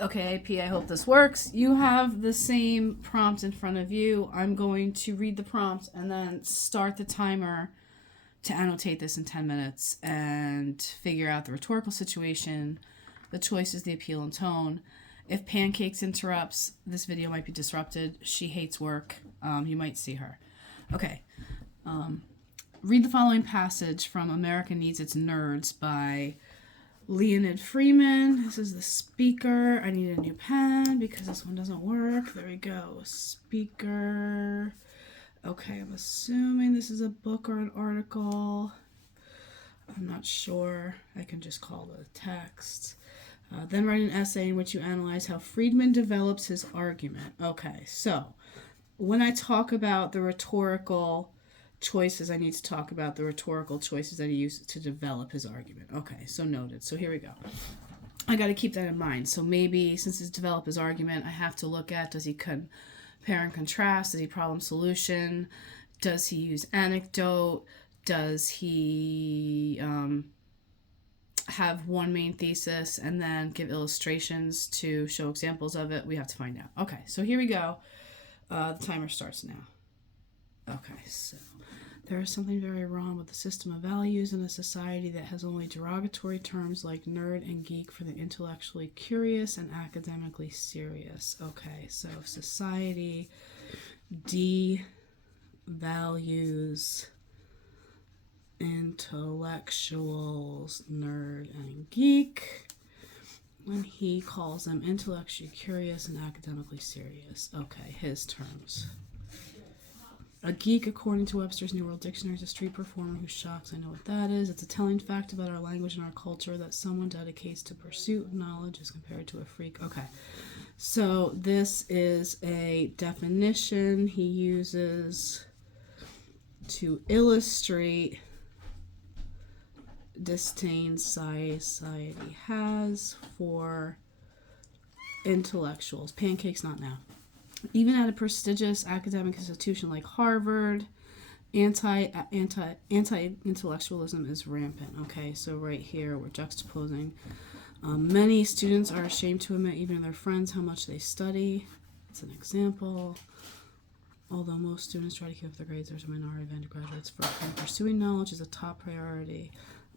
Okay, AP, I hope this works. You have the same prompt in front of you. I'm going to read the prompt and then start the timer to annotate this in 10 minutes and figure out the rhetorical situation, the choices, the appeal, and tone. If Pancakes interrupts, this video might be disrupted. She hates work. You might see her. Okay. Read the following passage from America Needs Its Nerds by Leonid Freeman. This is the speaker. I need a new pen because this one doesn't work. There we go. Speaker. Okay, I'm assuming this is a book or an article. I'm not sure. I can just call the text. Then write an essay in which you analyze how Friedman develops his argument. Okay, so when I talk about the rhetorical choices, I need to talk about the rhetorical choices that he uses to develop his argument. Okay, so noted. So here we go. I got to keep that in mind. So maybe since he's developed his argument, I have to look at, does he compare and contrast? Does he problem solution? Does he use anecdote? Does he have one main thesis and then give illustrations to show examples of it? We have to find out. Okay, so here we go. The timer starts now. Okay, so there is something very wrong with the system of values in a society that has only derogatory terms like nerd and geek for the intellectually curious and academically serious. Okay, so society devalues intellectuals, nerd and geek, when he calls them intellectually curious and academically serious. Okay, his terms. A geek, according to Webster's New World Dictionary, is a street performer who shocks. I know what that is. It's a telling fact about our language and our culture that someone dedicates to pursuit of knowledge as compared to a freak. Okay, so this is a definition he uses to illustrate disdain society has for intellectuals. Pancakes, not now. Even at a prestigious academic institution like Harvard, anti-intellectualism is rampant. Okay, so right here we're juxtaposing. Many students are ashamed to admit, even to their friends, how much they study. It's an example. Although most students try to keep up their grades, there's a minority of undergraduates for pursuing knowledge is a top priority.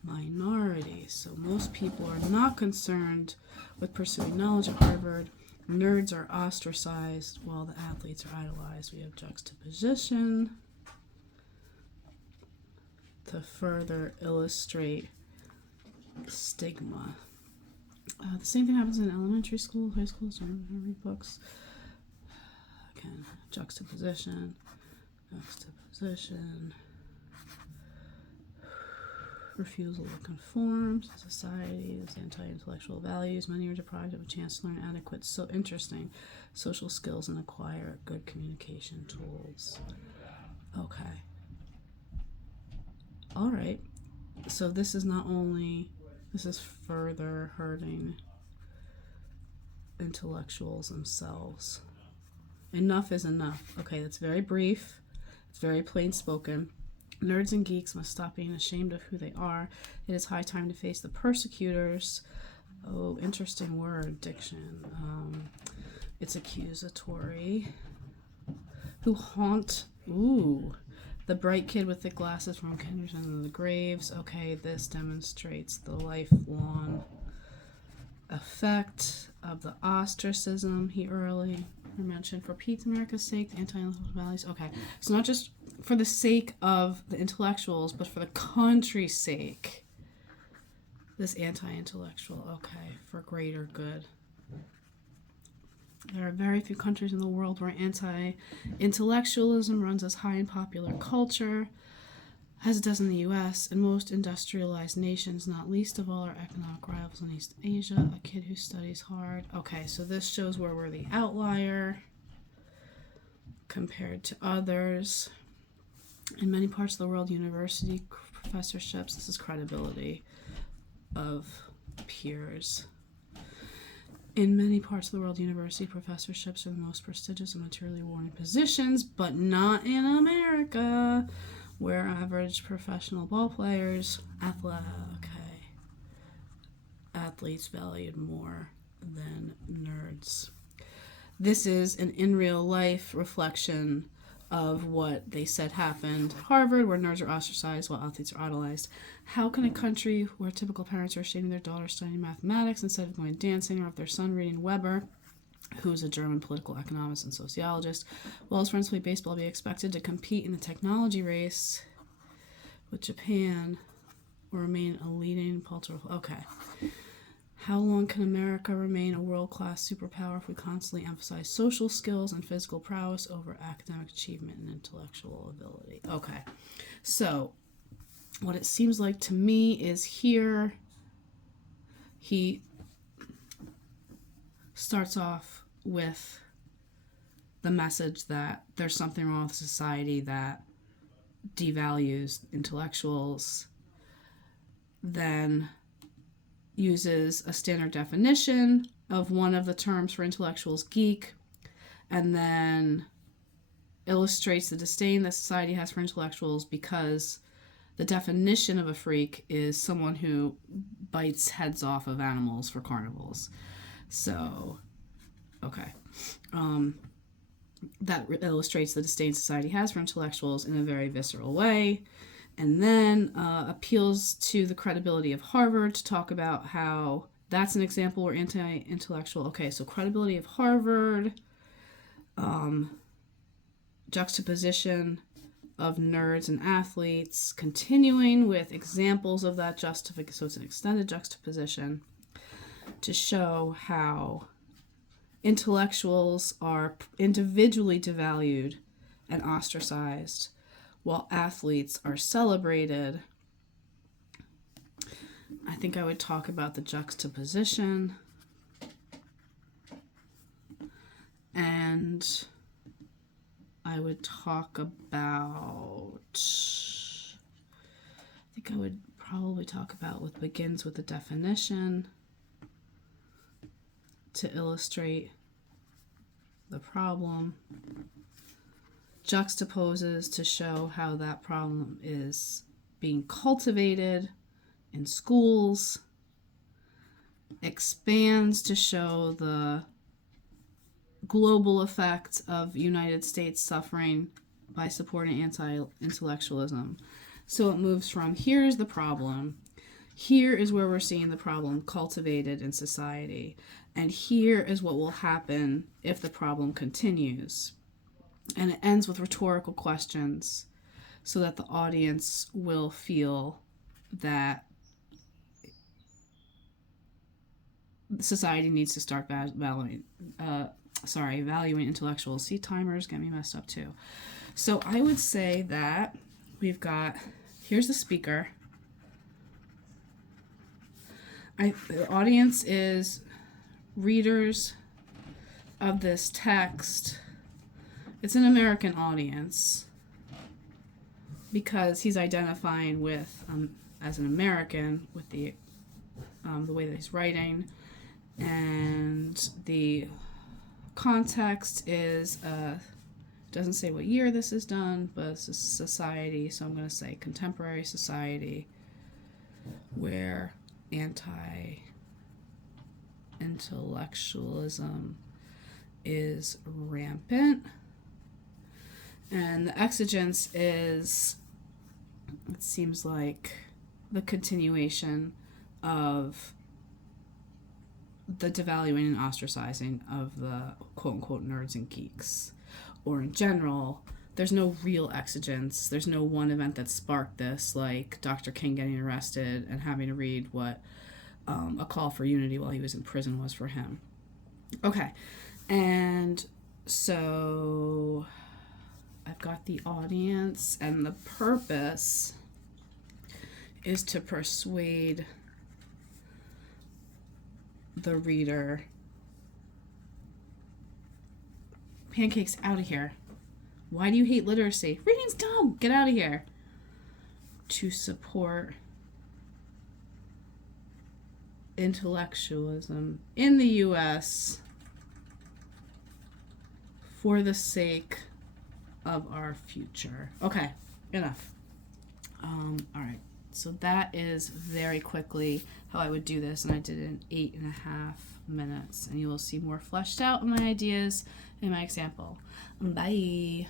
Minority. So most people are not concerned with pursuing knowledge at Harvard. Nerds are ostracized while the athletes are idolized. We have juxtaposition to further illustrate stigma. The same thing happens in elementary school, high school, so read books. Again, juxtaposition. Refusal to conform. Society is anti-intellectual values. Many are deprived of a chance to learn adequate, so interesting social skills and acquire good communication tools. Okay. All right. So this is further hurting intellectuals themselves. Enough is enough. Okay, that's very brief. It's very plain spoken. Nerds and geeks must stop being ashamed of who they are. It is high time to face the persecutors. Oh, interesting word, diction. It's accusatory. Who haunt, the bright kid with thick glasses from Henderson and the Graves. Okay, this demonstrates the lifelong effect of the ostracism he earlier mentioned. For Pete's America's sake, the anti-intellectual values. Okay, so not just for the sake of the intellectuals, but for the country's sake. This anti-intellectual, okay, for greater good. There are very few countries in the world where anti-intellectualism runs as high in popular culture as it does in the U.S. and most industrialized nations, not least of all our economic rivals in East Asia. A kid who studies hard. Okay, so this shows where we're the outlier compared to others. In many parts of the world, university professorships, this is credibility of peers. In many parts of the world, university professorships are the most prestigious and materially rewarding positions, but not in America, where average professional ball players, athletes valued more than nerds. This is an in real life reflection of what they said happened at Harvard, where nerds are ostracized while athletes are idolized. How can a country where typical parents are shading their daughter studying mathematics instead of going dancing, or if their son reading Weber, who's a German political economist and sociologist, while his friends play baseball, be expected to compete in the technology race with Japan or remain a leading political... Okay. How long can America remain a world-class superpower if we constantly emphasize social skills and physical prowess over academic achievement and intellectual ability? Okay. So, what it seems like to me is here he starts off with the message that there's something wrong with society that devalues intellectuals, then uses a standard definition of one of the terms for intellectuals, geek, and then illustrates the disdain that society has for intellectuals because the definition of a freak is someone who bites heads off of animals for carnivals. So, okay. That illustrates the disdain society has for intellectuals in a very visceral way. And then appeals to the credibility of Harvard to talk about how that's an example where anti-intellectual... Okay, so credibility of Harvard, juxtaposition of nerds and athletes, continuing with examples of that justification. So it's an extended juxtaposition to show how intellectuals are individually devalued and ostracized, while athletes are celebrated. I think I would talk about the juxtaposition. And I would talk about... I think I would probably talk about what begins with the definition to illustrate the problem, juxtaposes to show how that problem is being cultivated in schools, expands to show the global effect of United States suffering by supporting anti-intellectualism. So it moves from here's the problem, here is where we're seeing the problem cultivated in society, and here is what will happen if the problem continues. And it ends with rhetorical questions so that the audience will feel that society needs to start valuing intellectuals. See, timers get me messed up too. So I would say that we've got, here's the speaker. The audience is readers of this text. It's an American audience because he's identifying with, as an American, with the way that he's writing. And the context is, doesn't say what year this is done, but it's a society, so I'm going to say contemporary society, where anti-intellectualism is rampant. And the exigence is, it seems like, the continuation of the devaluing and ostracizing of the quote-unquote nerds and geeks. Or in general, there's no real exigence. There's no one event that sparked this, like Dr. King getting arrested and having to read what A Call for Unity while he was in prison was for him. Okay, and so I've got the audience, and the purpose is to persuade the reader. Pancakes, out of here. Why do you hate literacy? Reading's dumb. Get out of here. To support intellectualism in the U.S. for the sake of our future. Okay, enough. All right. So that is very quickly how I would do this, and I did it in 8.5 minutes. And you will see more fleshed out in my ideas in my example. Bye.